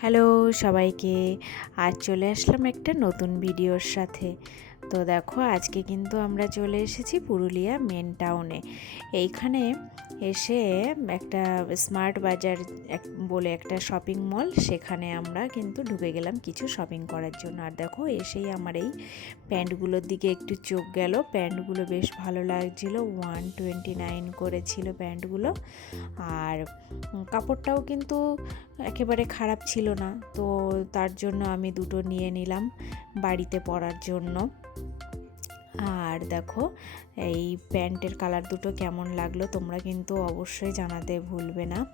Hello সবাইকে। আজ চলে আসলাম একটা নতুন ভিডিওর সাথে। তো দেখো, আজকে কিন্তু আমরা চলে এসেছি পুরুলিয়া মেন টাউনে। এইখানে এসে একটা স্মার্ট বাজার এক- বলে একটা শপিং মল সেখানে আমরা কিন্তু ঢুকে গেলাম কিছু শপিং করার জন্য। আর দেখো, এসেই আমার এই প্যান্টগুলোর দিকে একটু চোখ গেল। প্যান্টগুলো বেশ ভালো লাগছিল ওয়ান টোয়েন্টি নাইন করেছিল প্যান্টগুলো। আর কাপড়টাও কিন্তু একেবারে খারাপ ছিল না, তো তার জন্য আমি দুটো নিয়ে নিলাম বাড়িতে পরার জন্য। আর দেখো, এই প্যান্টের কালার দুটো কেমন লাগল তোমরা কিন্তু অবশ্যই জানাতে ভুলবে না।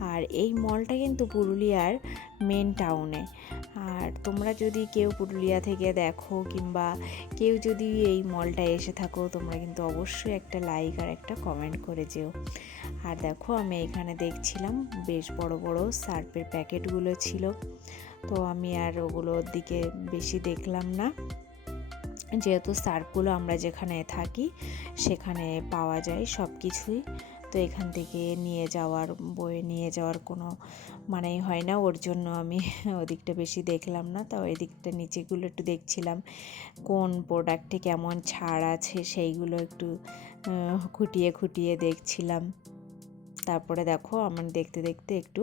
আর এই মলটা কিন্তু পুরুলিয়ার মেন টাউনে আর তোমরা যদি কেউ পুরুলিয়া থেকে দেখো কিংবা কেউ যদি এই মলটা এসে থাকো, তোমরা কিন্তু অবশ্যই একটা লাইক আর একটা কমেন্ট করে যেও। আর দেখো, আমি এখানে দেখছিলাম বেশ বড় বড় সার্ফের প্যাকেটগুলো ছিল। তো আমি আর ওগুলোর দিকে বেশি দেখলাম না। যেহেতু সার্ফগুলো আমরা যেখানে থাকি, সেখানে পাওয়া যায় সব কিছুই তো এখান থেকে নিয়ে যাওয়ার, বয়ে নিয়ে যাওয়ার কোনো মানেই হয় না। ওর জন্য আমি ওদিকটা বেশি দেখলাম না। তো ওই দিকটা নিচেগুলো একটু দেখছিলাম, কোন প্রোডাক্টে কেমন ছাড় আছে সেইগুলো একটু খুঁটিয়ে খুঁটিয়ে দেখছিলাম। তারপরে দেখো আমার দেখতে দেখতে একটু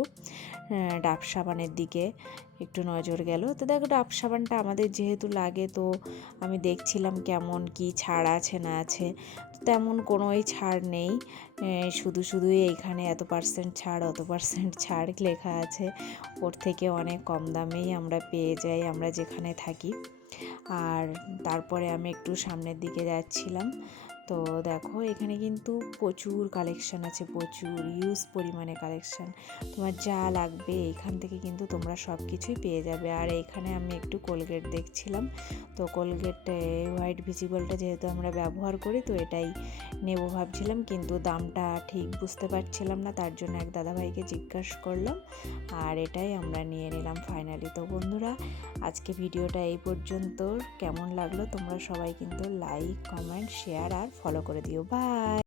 ডাব সাবানের দিকে একটু নজর গেল। তো দেখো ডাব সাবানটা আমাদের যেহেতু লাগে তো আমি দেখছিলাম কেমন কি ছাড় আছে না আছে। তেমন কোনোই ছাড় নেই শুধু শুধুই এইখানে এত পার্সেন্ট ছাড়, অত পার্সেন্ট ছাড় লেখা আছে। ওর থেকে অনেক কম দামেই আমরা পেয়ে যাই, আমরা যেখানে থাকি। আর তারপরে আমি একটু সামনের দিকে যাচ্ছিলাম তো দেখো এখানে কিন্তু প্রচুর কালেকশন আছে, প্রচুর ইউজ পরিমাণে কালেকশান তোমার যা লাগবে এখান থেকে কিন্তু তোমরা সব কিছুই পেয়ে যাবে। আর এখানে আমি একটু কোলগেট দেখছিলাম। তো কোলগেট হোয়াইট ভিজিবলটা যেহেতু আমরা ব্যবহার করি, তো এটাই নেব ভাবছিলাম। কিন্তু দামটা ঠিক বুঝতে পারছিলাম না, তার জন্য এক দাদাভাইকে জিজ্ঞাসা করলাম। আর এটাই আমরা নিয়ে নিলাম ফাইনালি তো বন্ধুরা আজকে ভিডিওটা এই পর্যন্ত। কেমন লাগল তোমরা সবাই কিন্তু লাইক কমেন্ট শেয়ার আর ফলো করে দিও। বাই